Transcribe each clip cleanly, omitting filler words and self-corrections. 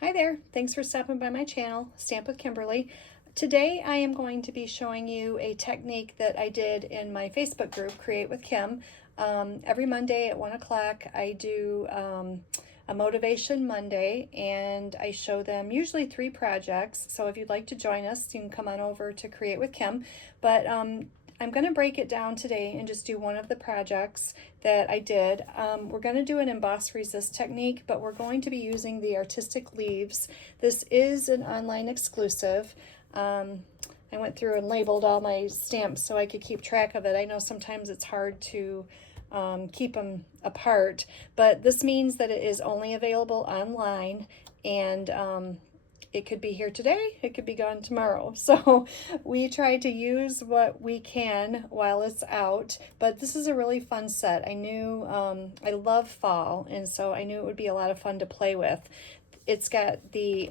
Hi there, thanks for stopping by my channel, Stamp with Kimberly. Today I am going to be showing you a technique that I did in my Facebook group, Create with Kim. Every Monday at 1 o'clock I do a Motivation Monday, and I show them usually 3 projects. So if you'd like to join us, you can come on over to Create with Kim. But I'm going to break it down today and just do one of the projects that I did. We're going to do an emboss resist technique, but we're going to be using the artistic leaves. This is an online exclusive. I went through and labeled all my stamps so I could keep track of it. I know sometimes it's hard to keep them apart, but this means that it is only available online, and it could be here today, it could be gone tomorrow. So we try to use what we can while it's out, but this is a really fun set. I knew I love fall, and so I knew it would be a lot of fun to play with. It's got the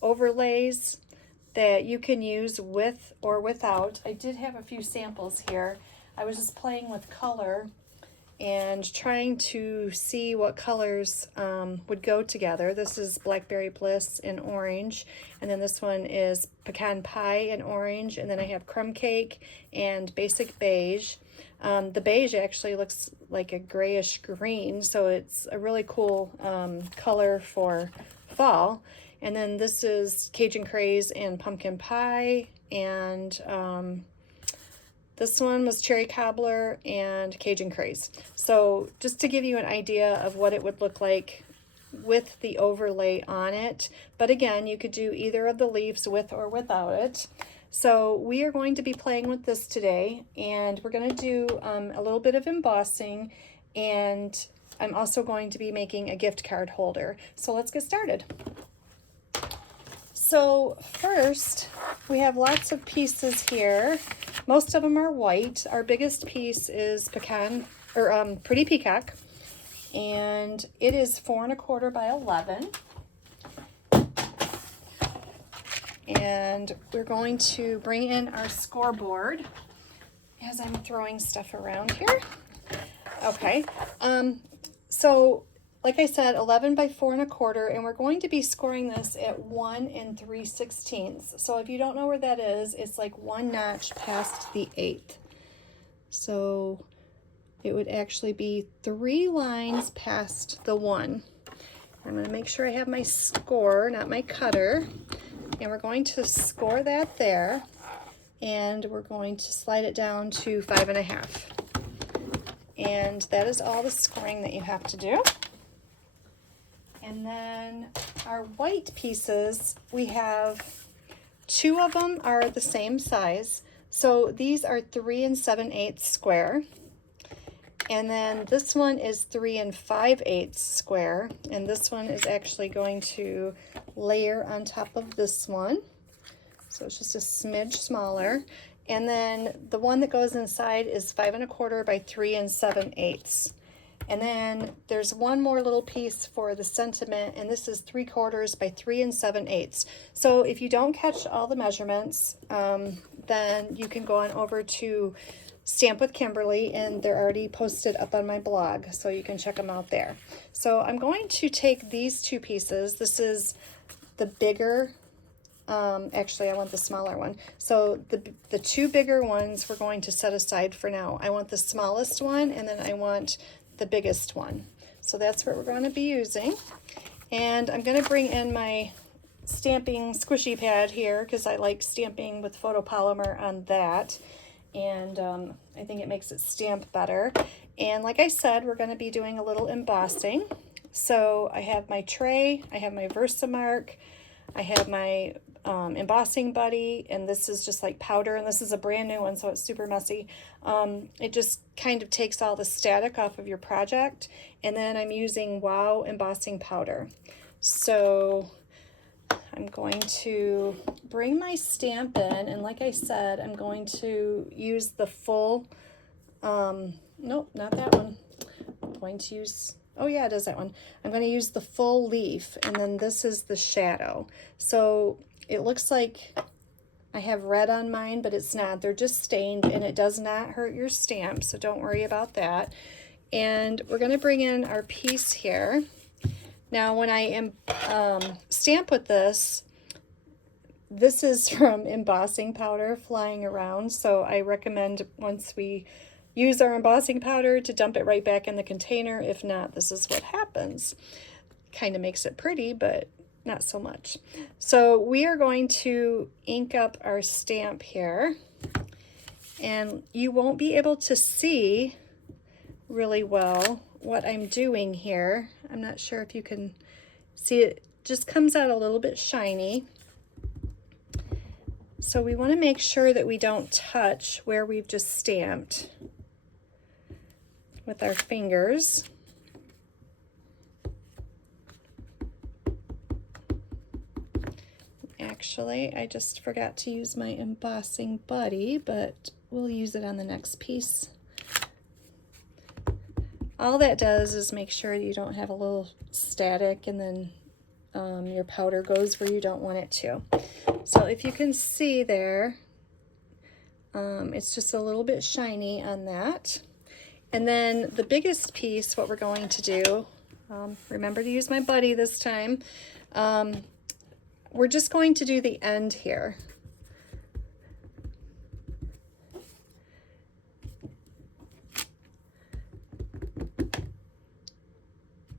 overlays that you can use with or without. I did have a few samples here. I was just playing with color and trying to see what colors would go together. This is Blackberry Bliss in orange, and then this one is Pecan Pie in orange, and then I have Crumb Cake and Basic Beige. The beige actually looks like a grayish green, so it's a really cool color for fall. And then this is Cajun Craze and Pumpkin Pie, and this one was Cherry Cobbler and Cajun Craze. So just to give you an idea of what it would look like with the overlay on it. But again, you could do either of the leaves with or without it. So we are going to be playing with this today, and we're going to do a little bit of embossing, and I'm also going to be making a gift card holder. So let's get started. So first, we have lots of pieces here. Most of them are white. Our biggest piece is Pretty Peacock, and it is 4 1/4 by 11. And we're going to bring in our scoreboard as I'm throwing stuff around here. Okay, so like I said, 11 by 4 1/4, and we're going to be scoring this at 1 3/16. So if you don't know where that is, it's like 1 notch past the 1/8. So it would actually be 3 lines past the 1. I'm going to make sure I have my score, not my cutter, and we're going to score that there, and we're going to slide it down to 5 1/2. And that is all the scoring that you have to do. And then our white pieces, we have 2 of them are the same size. So these are 3 7/8 square. And then this one is 3 5/8 square. And this one is actually going to layer on top of this one. So it's just a smidge smaller. And then the one that goes inside is 5 1/4 by 3 7/8. And then there's one more little piece for the sentiment, and this is 3/4 by 3 7/8. So if you don't catch all the measurements, then you can go on over to Stamp with Kimberly, and they're already posted up on my blog, so you can check them out there. So I'm going to take these 2 pieces. This is the bigger, actually I want the smaller one. So the 2 bigger ones we're going to set aside for now. I want the smallest one, and then I want the biggest one. So that's what we're going to be using. And I'm going to bring in my stamping squishy pad here because I like stamping with photopolymer on that, and I think it makes it stamp better. And like I said, we're going to be doing a little embossing. So I have my tray, I have my Versamark, I have my embossing buddy, and this is just like powder, and this is a brand new one, so it's super messy. It just kind of takes all the static off of your project. And then I'm using Wow embossing powder. So I'm going to bring my stamp in, and like I said, I'm going to use the full, nope, not that one. I'm going to use, oh yeah, it is that one. I'm going to use the full leaf, and then this is the shadow. So it looks like I have red on mine, but it's not. They're just stained, and it does not hurt your stamp, so don't worry about that. And we're going to bring in our piece here, Now when I stamp with this, this is from embossing powder flying around, so I recommend once we use our embossing powder to dump it right back in the container. If not, this is what happens. Kind of makes it pretty, but not so much. So we are going to ink up our stamp here, and you won't be able to see really well what I'm doing here. I'm not sure if you can see it. Just comes out a little bit shiny. So we want to make sure that we don't touch where we've just stamped with our fingers. Actually, I just forgot to use my embossing buddy, but we'll use it on the next piece. All that does is make sure you don't have a little static and then your powder goes where you don't want it to. So if you can see there, it's just a little bit shiny on that. And then the biggest piece, what we're going to do, remember to use my buddy this time, we're just going to do the end here.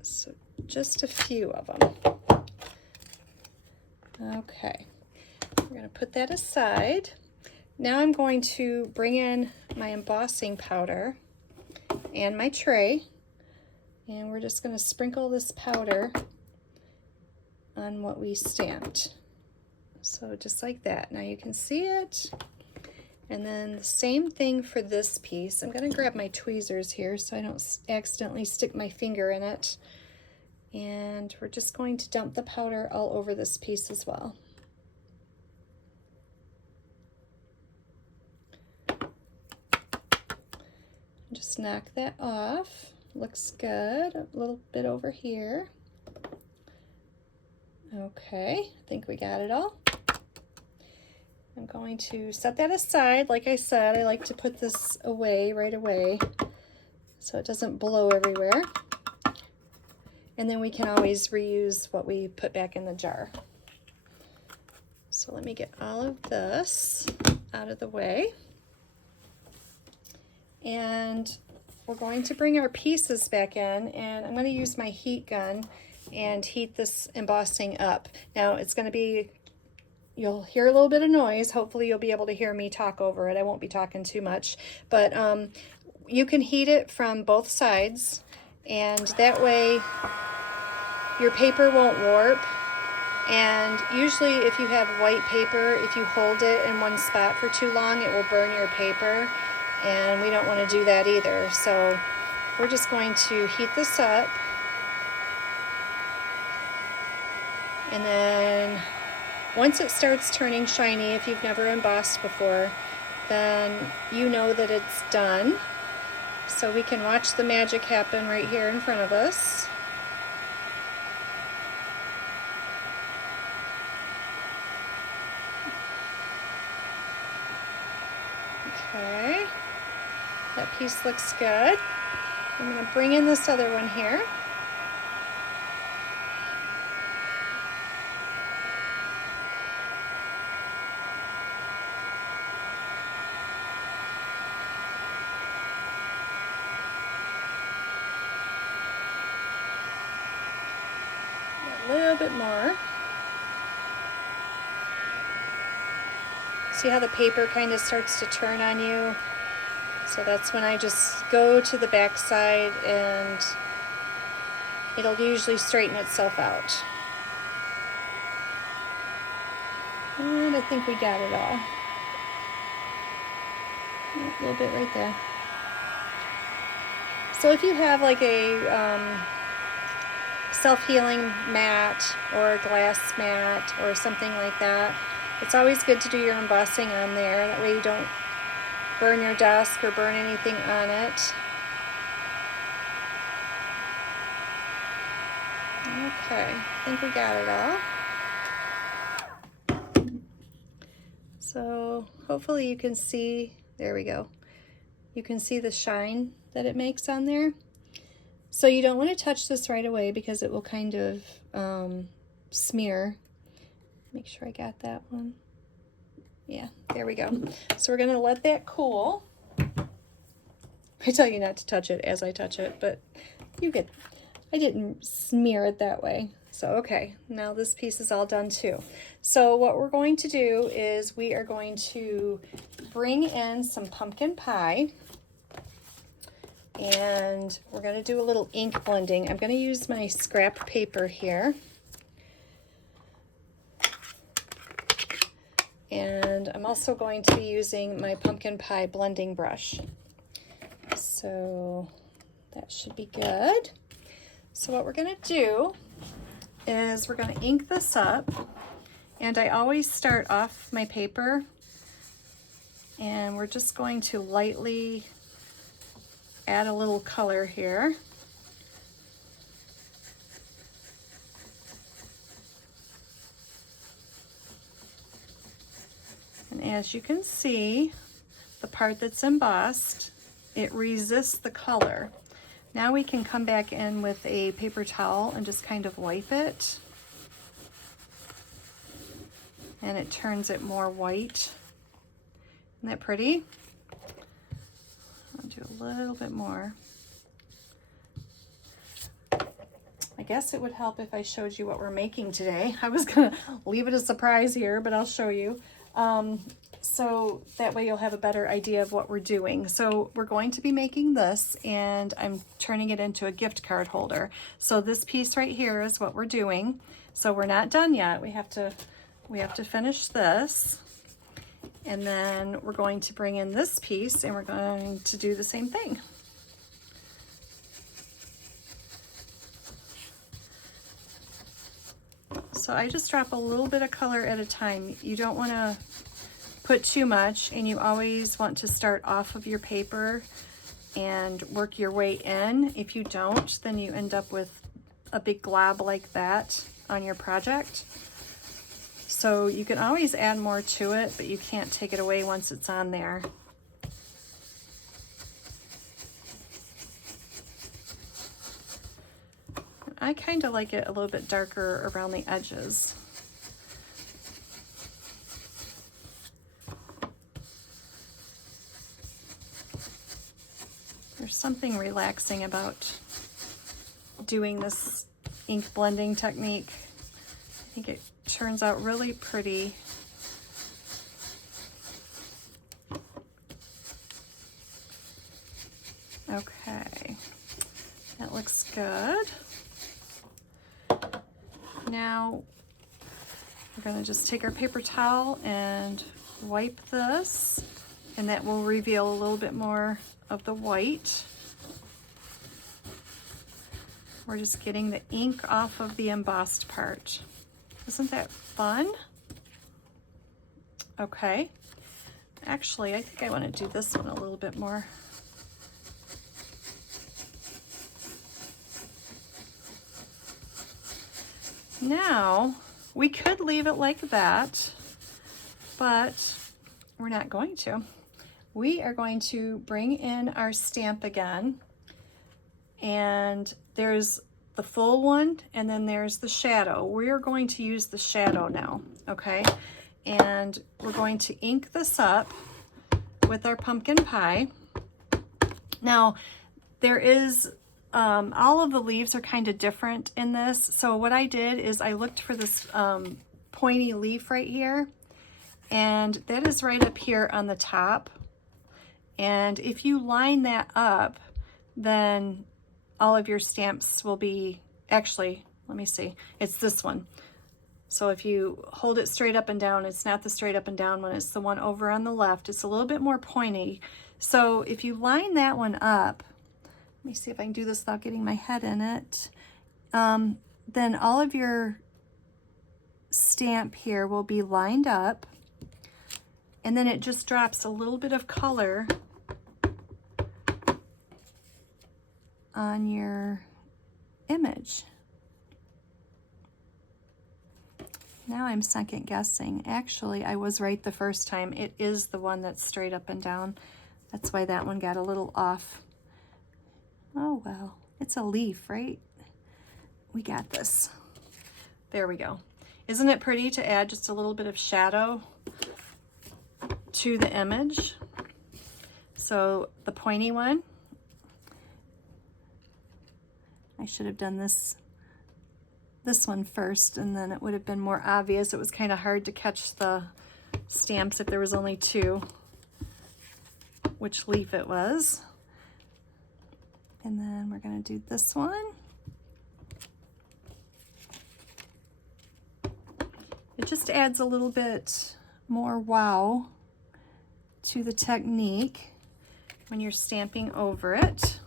So just a few of them. Okay, we're going to put that aside. Now I'm going to bring in my embossing powder and my tray, and we're just going to sprinkle this powder on what we stamped. So just like that. Now you can see it. And then the same thing for this piece. I'm going to grab my tweezers here so I don't accidentally stick my finger in it. And we're just going to dump the powder all over this piece as well. Just knock that off. Looks good. A little bit over here. Okay, I think we got it all. I'm going to set that aside. Like I said, I like to put this away right away so it doesn't blow everywhere. And then we can always reuse what we put back in the jar. So let me get all of this out of the way. And we're going to bring our pieces back in, and I'm going to use my heat gun and heat this embossing up. Now it's going to be, you'll hear a little bit of noise. Hopefully you'll be able to hear me talk over it. I won't be talking too much, but you can heat it from both sides, and that way your paper won't warp. And usually if you have white paper, if you hold it in one spot for too long, it will burn your paper, and we don't want to do that either. So we're just going to heat this up, and then once it starts turning shiny, if you've never embossed before, then you know that it's done. So we can watch the magic happen right here in front of us. Okay, that piece looks good. I'm going to bring in this other one here. A little bit more. See how the paper kind of starts to turn on you? So that's when I just go to the back side, and it'll usually straighten itself out. And I think we got it all. A little bit right there. So if you have like a self-healing mat or a glass mat or something like that, it's always good to do your embossing on there. That way you don't burn your desk or burn anything on it. Okay, I think we got it all. So hopefully you can see, there we go. You can see the shine that it makes on there. So you don't want to touch this right away because it will kind of smear. Make sure I got that one. Yeah, there we go. So we're gonna let that cool. I tell you not to touch it as I touch it, but you get, I didn't smear it that way. So, okay, now this piece is all done too. So what we're going to do is we are going to bring in some pumpkin pie, and we're going to do a little ink blending. I'm going to use my scrap paper here. And I'm also going to be using my pumpkin pie blending brush. So that should be good. So what we're going to do is we're going to ink this up. And I always start off my paper, and we're just going to lightly add a little color here. And as you can see, the part that's embossed, it resists the color. Now we can come back in with a paper towel and just kind of wipe it. And it turns it more white. Isn't that pretty? I'll do a little bit more. I guess it would help if I showed you what we're making today. I was gonna leave it a surprise here, but I'll show you. So that way you'll have a better idea of what we're doing. So we're going to be making this, and I'm turning it into a gift card holder. So this piece right here is what we're doing. So we're not done yet. We have to finish this, and then we're going to bring in this piece, and we're going to do the same thing. So I just drop a little bit of color at a time. You don't want to put too much, and you always want to start off of your paper and work your way in. If you don't, then you end up with a big glob like that on your project. So you can always add more to it, but you can't take it away once it's on there. I kind of like it a little bit darker around the edges. There's something relaxing about doing this ink blending technique. I think it turns out really pretty. Okay, that looks good. Now we're going to just take our paper towel and wipe this, and that will reveal a little bit more of the white. We're just getting the ink off of the embossed part. Isn't that fun? Okay. Actually, I think I want to do this one a little bit more. Now, we could leave it like that, but we're not going to. We are going to bring in our stamp again, and there's the full one, and then there's the shadow. We're going to use the shadow now, okay? And we're going to ink this up with our pumpkin pie. Now, there is all of the leaves are kind of different in this. So what I did is I looked for this pointy leaf right here, and that is right up here on the top. And if you line that up, then all of your stamps will be, actually, let me see, it's this one. So if you hold it straight up and down, it's not the straight up and down one, it's the one over on the left. It's a little bit more pointy. So if you line that one up, let me see if I can do this without getting my head in it. Then all of your stamp here will be lined up, and then it just drops a little bit of color on your image. Now I'm second guessing. Actually, I was right the first time. It is the one that's straight up and down. That's why that one got a little off. Oh well, It's a leaf, right? We got this. There we go. Isn't it pretty to add just a little bit of shadow to the image? So the pointy one, I should have done this one first, and then it would have been more obvious. It was kind of hard to catch the stamps if there was only two, which leaf it was. And then we're going to do this one. It just adds a little bit more wow to the technique when you're stamping over it.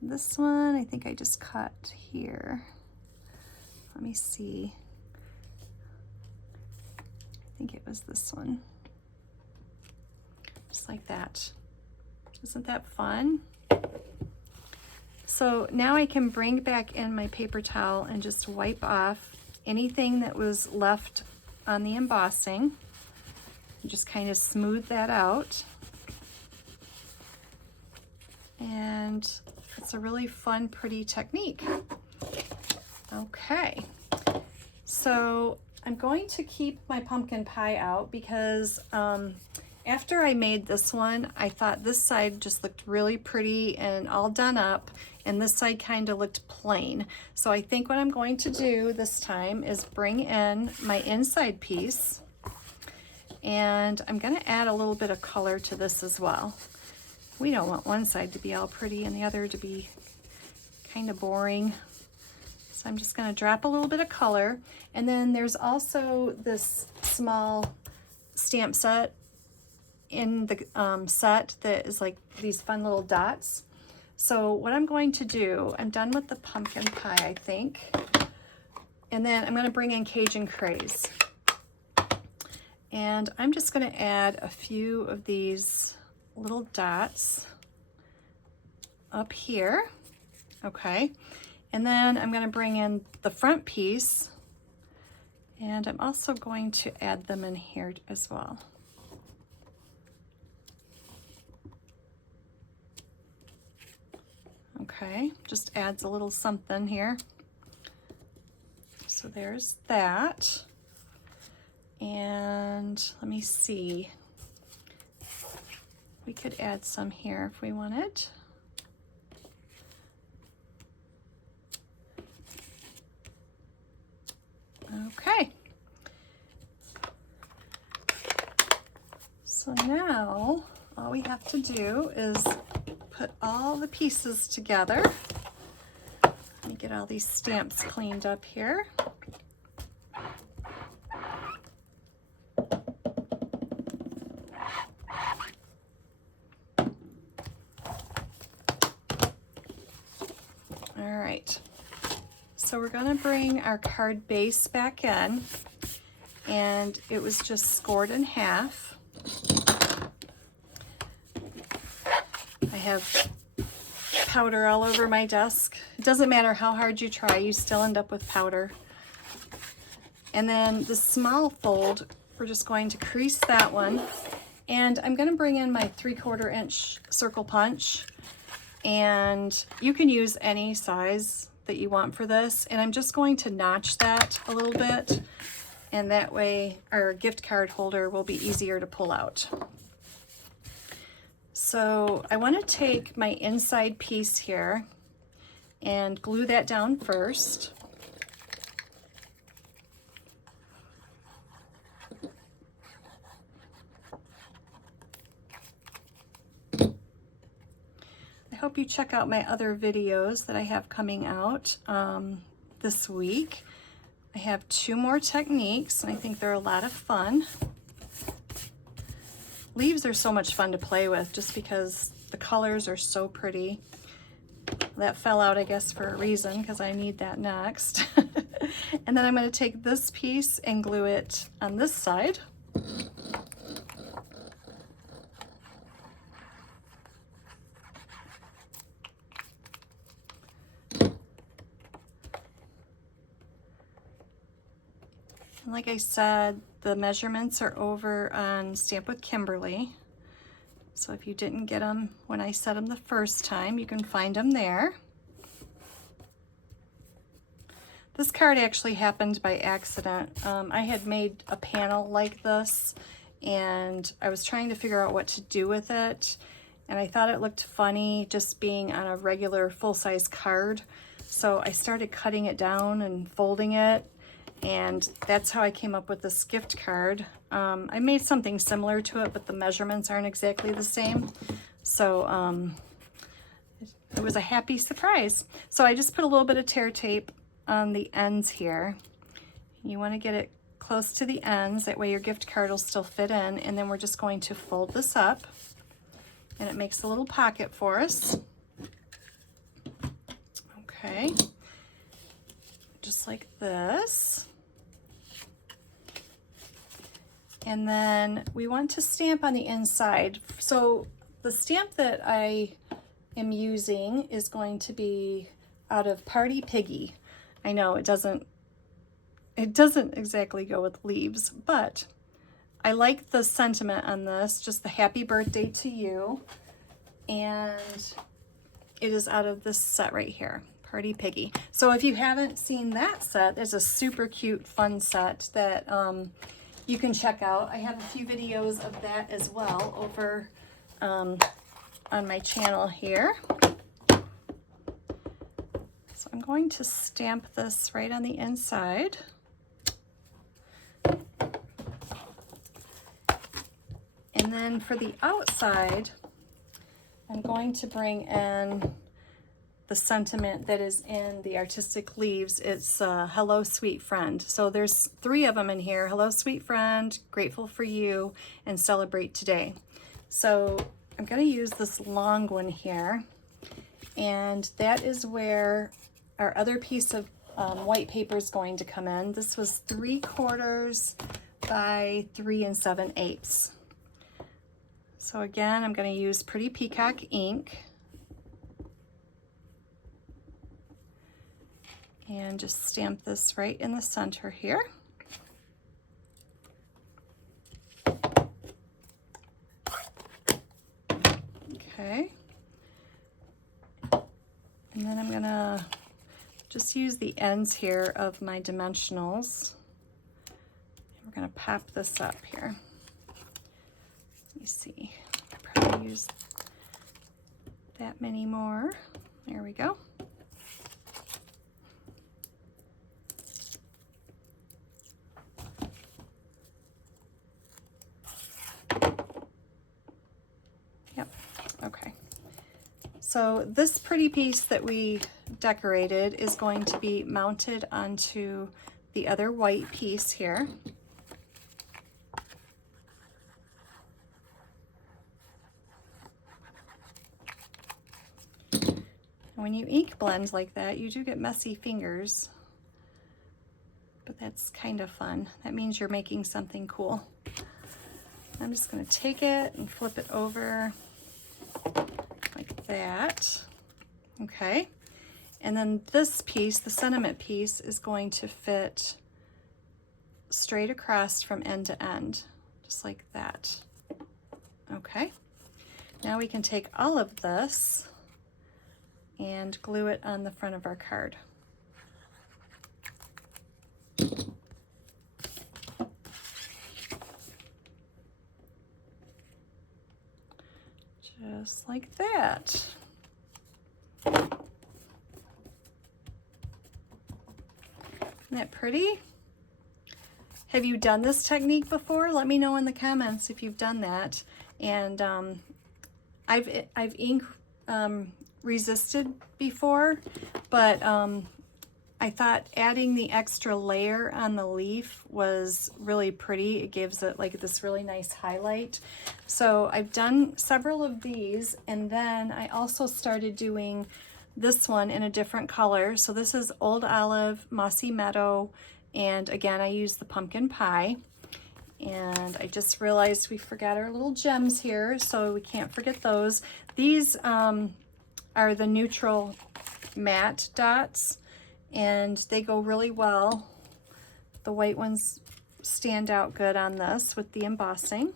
This one, I think I just cut here. Let me see. I think it was this one. Just like that. Isn't that fun? So now I can bring back in my paper towel and just wipe off anything that was left on the embossing. Just kind of smooth that out. And it's a really fun, pretty technique. Okay, so I'm going to keep my pumpkin pie out because after I made this one, I thought this side just looked really pretty and all done up, and this side kind of looked plain. So I think what I'm going to do this time is bring in my inside piece, and I'm going to add a little bit of color to this as well. We don't want one side to be all pretty and the other to be kind of boring. So I'm just going to drop a little bit of color. And then there's also this small stamp set in the set that is like these fun little dots. So what I'm going to do, I'm done with the pumpkin pie, I think. And then I'm going to bring in Cajun Craze. And I'm just going to add a few of these little dots up here. Okay. And then I'm going to bring in the front piece, and I'm also going to add them in here as well. Okay, just adds a little something here. So there's that. And let me see. We could add some here if we wanted. Okay. So now all we have to do is put all the pieces together. Let me get all these stamps cleaned up here. All right. So we're going to bring our card base back in, and it was just scored in half. I have powder all over my desk. It doesn't matter how hard you try, you still end up with powder. And then the small fold, we're just going to crease that one. And I'm going to bring in my 3/4 inch circle punch, and you can use any size that you want for this, and I'm just going to notch that a little bit, and that way our gift card holder will be easier to pull out. So I want to take my inside piece here and glue that down first. I hope you check out my other videos that I have coming out this week. I have 2 more techniques, and I think they're a lot of fun. Leaves are so much fun to play with just because the colors are so pretty. That fell out, I guess, for a reason, because I need that next. And then I'm going to take this piece and glue it on this side. Like I said, the measurements are over on Stamp with Kimberly. So if you didn't get them when I set them the first time, you can find them there. This card actually happened by accident. I had made a panel like this and I was trying to figure out what to do with it. And I thought it looked funny just being on a regular full-size card. So I started cutting it down and folding it. And that's how I came up with this gift card. I made something similar to it, but the measurements aren't exactly the same. So it was a happy surprise. So I just put a little bit of tear tape on the ends here. You want to get it close to the ends, that way your gift card will still fit in, and then we're just going to fold this up and it makes a little pocket for us. Okay, just like this. And then we want to stamp on the inside. So the stamp that I am using is going to be out of Party Piggy. I know it doesn't exactly go with leaves, but I like the sentiment on this, just the happy birthday to you. And it is out of this set right here, Party Piggy. So if you haven't seen that set, there's a super cute, fun set that you can check out. I have a few videos of that as well over on my channel here. So I'm going to stamp this right on the inside. And then for the outside, I'm going to bring in the sentiment that is in the artistic leaves. It's hello, sweet friend. So there's 3 of them in here. Hello, sweet friend, grateful for you, and celebrate today. So I'm going to use this long one here. And that is where our other piece of white paper is going to come in. This was 3/4 by 3 7/8. So again, I'm going to use Pretty Peacock ink and just stamp this right in the center here. Okay. And then I'm going to just use the ends here of my dimensionals. We're going to pop this up here. Let me see. I probably use that many more. There we go. Yep. Okay. So this pretty piece that we decorated is going to be mounted onto the other white piece here. When you ink blend like that, you do get messy fingers, but that's kind of fun. That means you're making something cool. I'm just going to take it and flip it over like that. Okay. And then this piece, the sentiment piece, is going to fit straight across from end to end, just like that. Okay. Now we can take all of this and glue it on the front of our card. Just like that. Isn't that pretty? Have you done this technique before? Let me know in the comments if you've done that. And I've ink resisted before, but I thought adding the extra layer on the leaf was really pretty. It gives it like this really nice highlight. So I've done several of these, and then I also started doing this one in a different color. So this is Old Olive, Mossy Meadow, and again I used the pumpkin pie. And I just realized we forgot our little gems here, so we can't forget those. These are the neutral matte dots, and they go really well. The white ones stand out good on this with the embossing.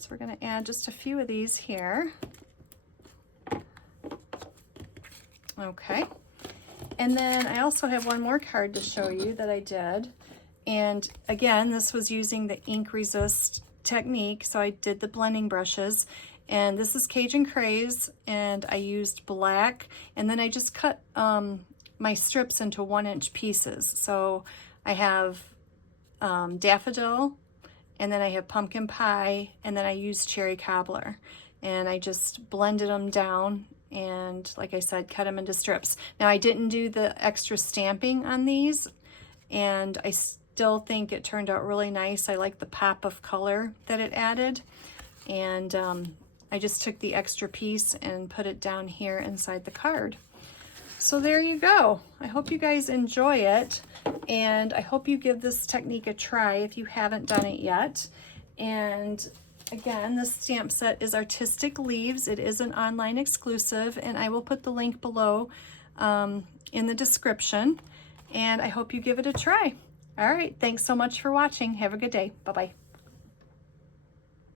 So we're going to add just a few of these here. Okay. And then I also have one more card to show you that I did. And again, this was using the ink resist technique. So I did the blending brushes. And this is Cajun Craze, and I used black. And then I just cut my strips into 1-inch pieces. So I have daffodil, and then I have pumpkin pie, and then I used cherry cobbler. And I just blended them down and, like I said, cut them into strips. Now I didn't do the extra stamping on these, and I still think it turned out really nice. I like the pop of color that it added. And I just took the extra piece and put it down here inside the card. So there you go. I hope you guys enjoy it, and I hope you give this technique a try if you haven't done it yet. And again, this stamp set is Artistic Leaves. It is an online exclusive, and I will put the link below in the description, and I hope you give it a try. All right, thanks so much for watching. Have a good day. Bye-bye.